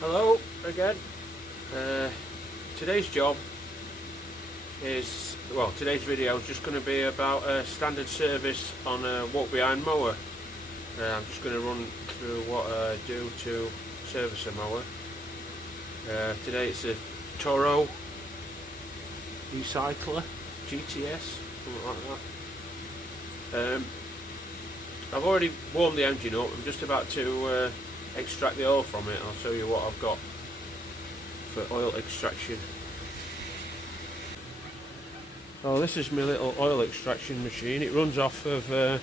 Hello again. Today's job is, well, today's video is just going to be about a standard service on a walk behind mower. I'm just going to run through what I do to service a mower. Today it's a Toro Recycler GTS, something like that. I've already warmed the engine up. I'm just about to extract the oil from it. I'll show you what I've got for oil extraction. Oh, this is my little oil extraction machine. It runs off of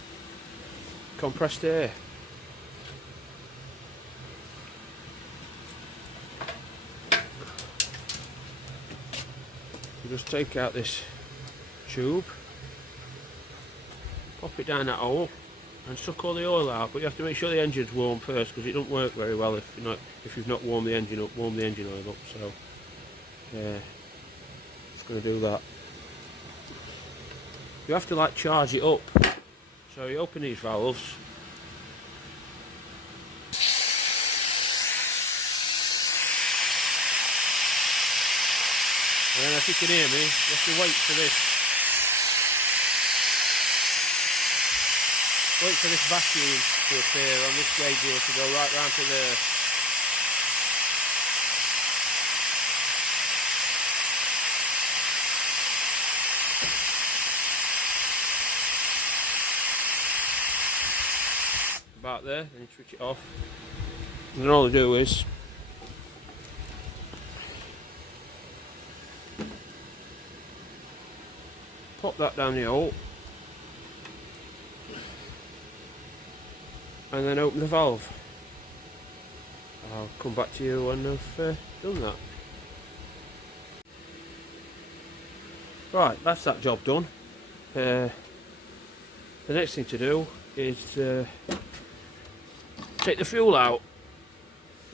compressed air. You just take out this tube, pop it down that hole and suck all the oil out, but you have to make sure the engine's warm first, because it doesn't work very well if you've not warmed the engine up. Warm the engine oil up. So yeah, it's going to do that. You have to charge it up. So you open these valves, and then, if you can hear me, you have to wait for this. Wait for this vacuum to appear on this gauge here to go right round to there. About there, then you switch it off. And then all I do is pop that down the hole, and then open the valve. I'll come back to you when I've done that. Right, that's that job done. The next thing to do is take the fuel out.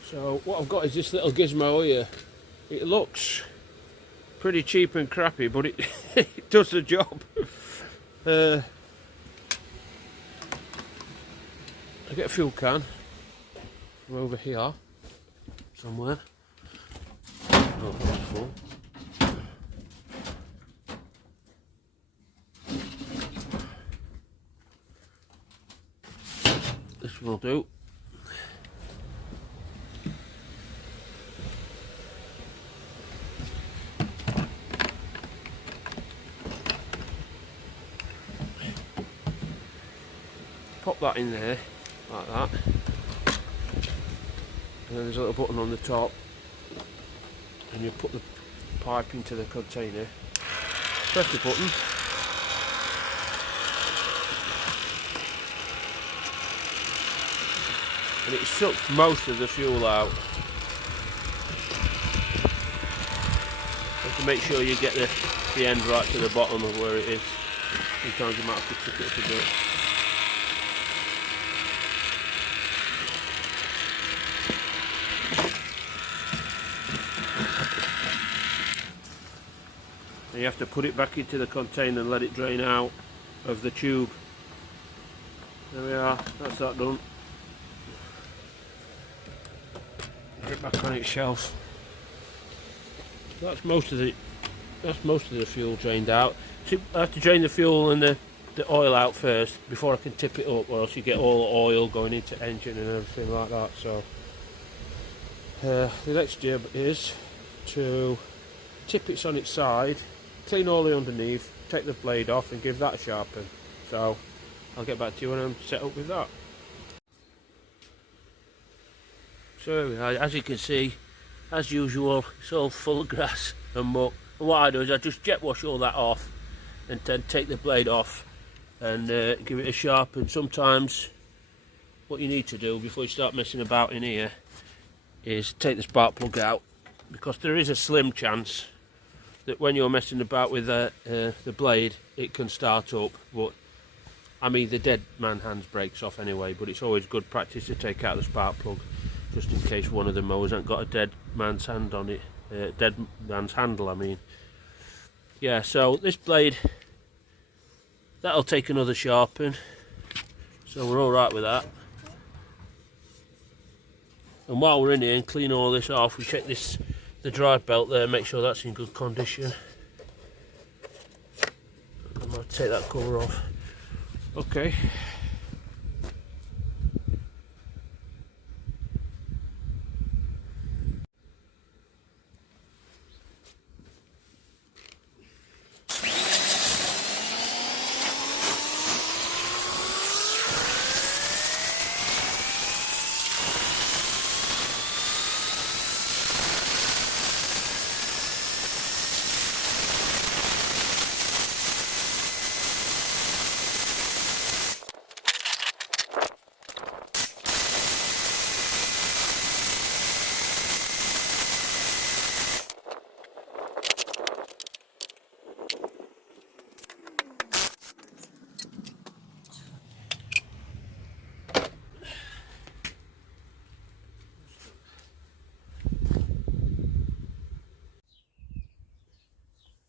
So what I've got is this little gizmo here. It looks pretty cheap and crappy, but it, it does the job. I get a fuel can from over here somewhere. Oh, that's full. This will do. Pop that in there like that, and then there's a little button on the top, and you put the pipe into the container, press the button, and it sucks most of the fuel out. You have to make sure you get the end right to the bottom of where it is. Sometimes you might have to tip it up a bit. And you have to put it back into the container and let it drain out of the tube. There we are, that's that done. Put it back on its shelf. That's most of the fuel drained out. So I have to drain the fuel and the oil out first before I can tip it up, or else you get all the oil going into engine and everything like that. So the next job is to tip it on its side, clean all the underneath, take the blade off and give that a sharpen. So I'll get back to you when I'm set up with that. So as you can see, as usual, it's all full of grass and muck. And what I do is I just jet wash all that off and then take the blade off and give it a sharpen. Sometimes what you need to do before you start messing about in here is take the spark plug out, because there is a slim chance that when you're messing about with the blade, it can start up. But I mean, the dead man hands breaks off anyway, but it's always good practice to take out the spark plug, just in case one of the mowers ain't got a dead man's hand on it. Dead man's handle, I mean. Yeah, so this blade, that'll take another sharpen, so we're all right with that. And while we're in here and clean all this off, we check the drive belt there, make sure that's in good condition. I'm going to take that cover off. Okay.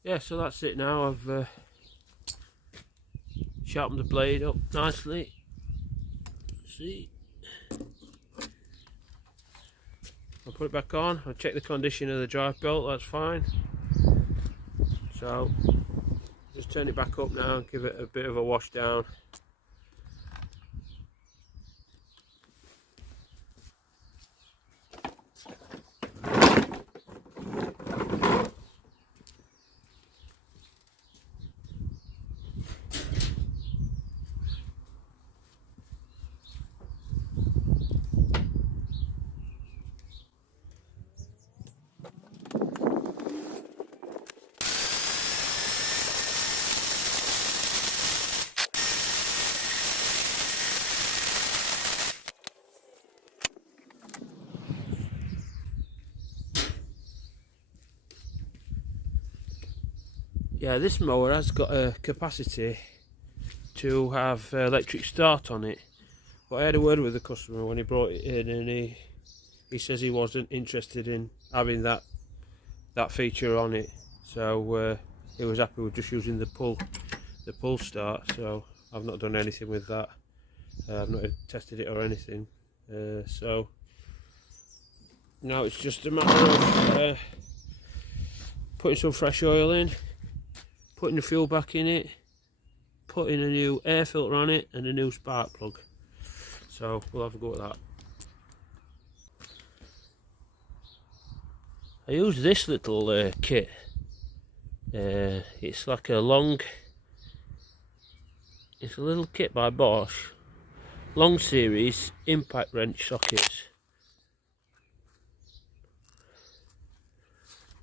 Yeah, so that's it now. I've sharpened the blade up nicely. See, I'll put it back on. I'll check the condition of the drive belt, that's fine. So just turn it back up now and give it a bit of a wash down. Yeah, this mower has got a capacity to have electric start on it, but I had a word with the customer when he brought it in, and he says he wasn't interested in having that feature on it, so he was happy with just using the pull start. So I've not done anything with that. I've not tested it or anything, so now it's just a matter of putting some fresh oil in, putting the fuel back in it, putting a new air filter on it and a new spark plug. So we'll have a go at that. I use this little kit. It's like a it's a little kit by Bosch, long series impact wrench sockets.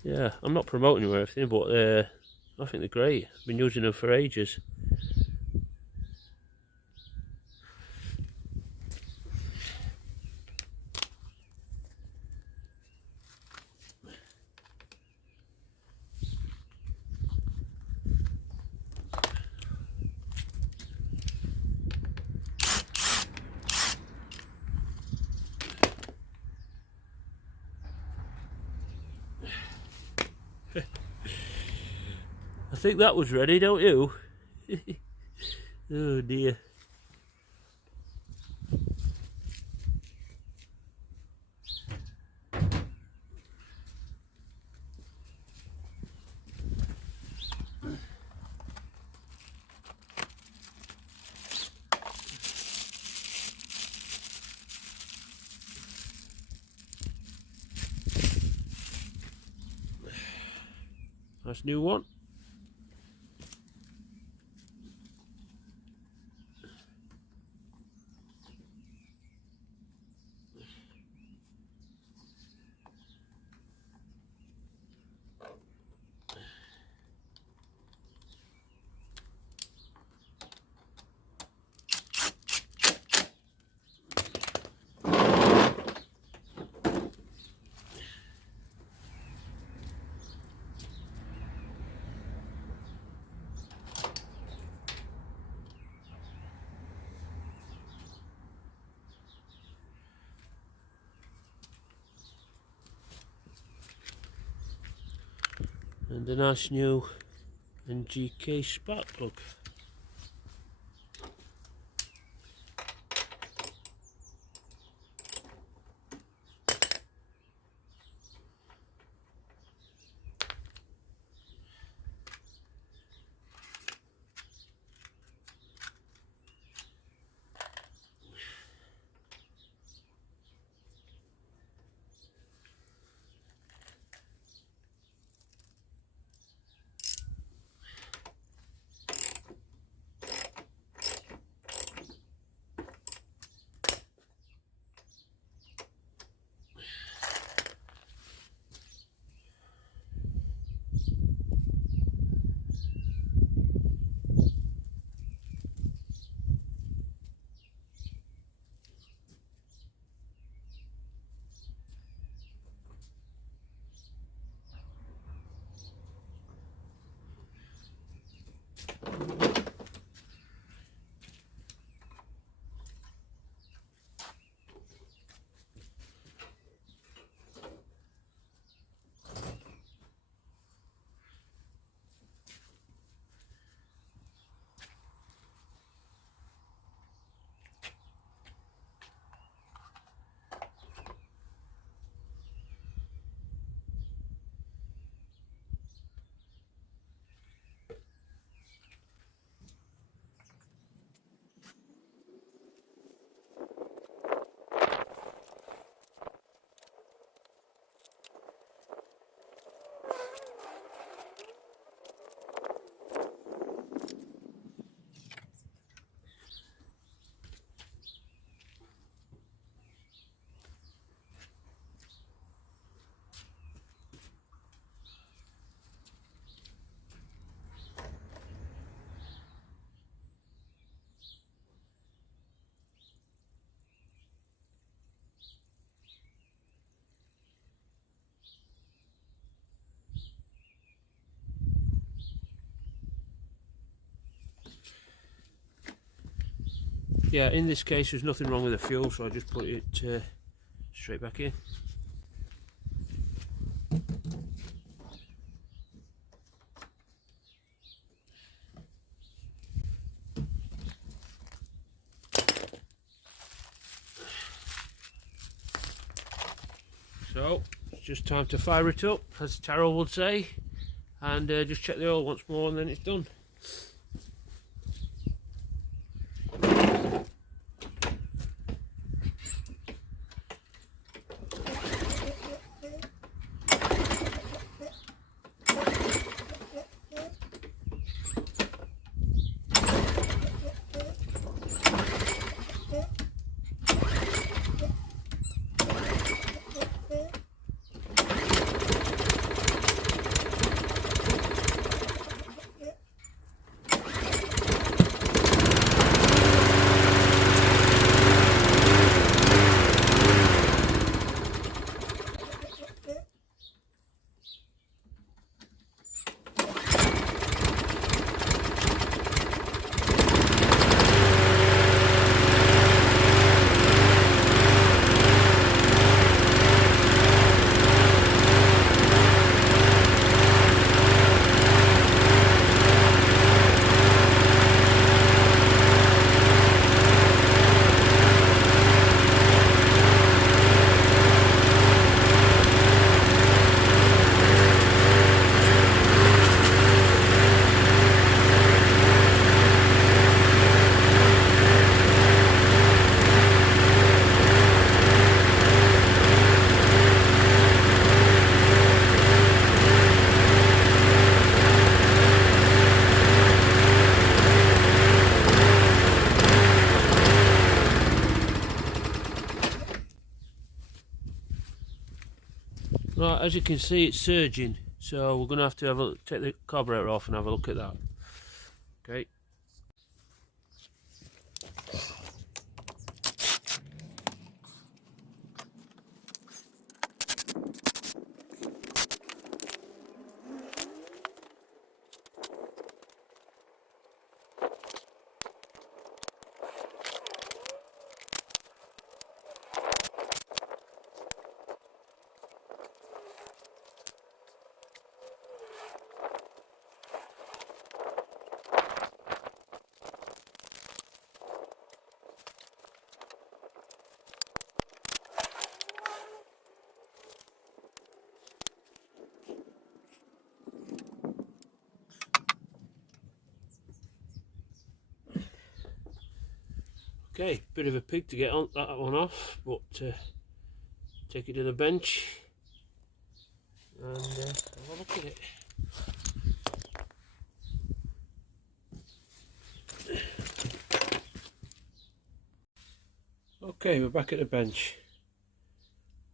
Yeah, I'm not promoting them or anything, but I think they're great. I've been using them for ages. I think that was ready, don't you? Oh dear. Nice new one. And a nice new NGK spark plug. yeah, in this case there's nothing wrong with the fuel, so I just put it straight back in. So it's just time to fire it up, as Toro would say, and just check the oil once more, and then it's done. Right, as you can see, it's surging, so we're going to have to take the carburetor off and have a look at that. Okay. Okay, bit of a pig to get on that one off, but take it to the bench and have a look at it. Okay, we're back at the bench.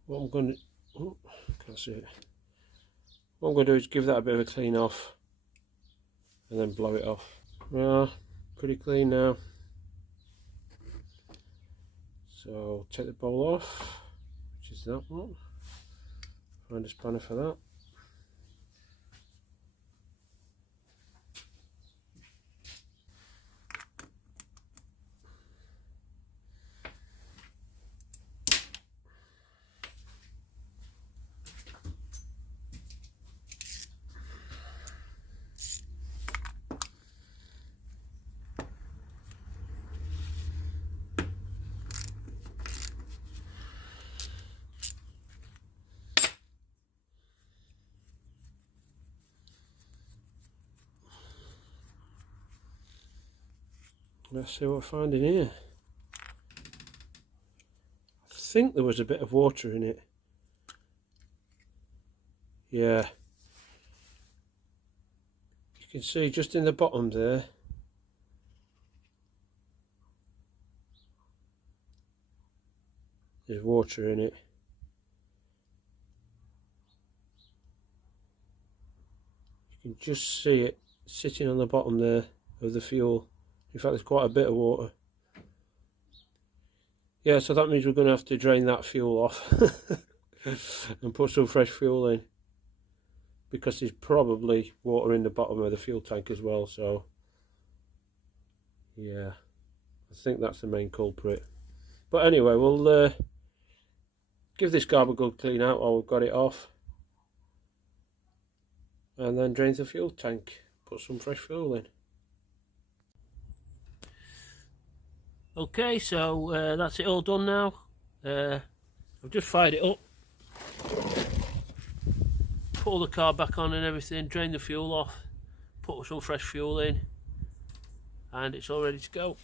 What I'm going to, oh, can't see it. What I'm going to do is give that a bit of a clean off and then blow it off. Well, pretty clean now. So take the bowl off, which is that one. Find a spanner for that. Let's see what I find in here. I think there was a bit of water in it. Yeah. You can see just in the bottom there. There's water in it. You can just see it sitting on the bottom there of the fuel. In fact, there's quite a bit of water. Yeah, so that means we're going to have to drain that fuel off and put some fresh fuel in, because there's probably water in the bottom of the fuel tank as well. So yeah, I think that's the main culprit. But anyway, we'll give this carb a good clean out while we've got it off, and then drain the fuel tank, put some fresh fuel in. Okay, so that's it all done now. I've just fired it up, put all the carb back on and everything, drain the fuel off, put some fresh fuel in, and it's all ready to go.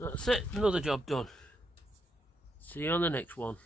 That's it, another job done. See you on the next one.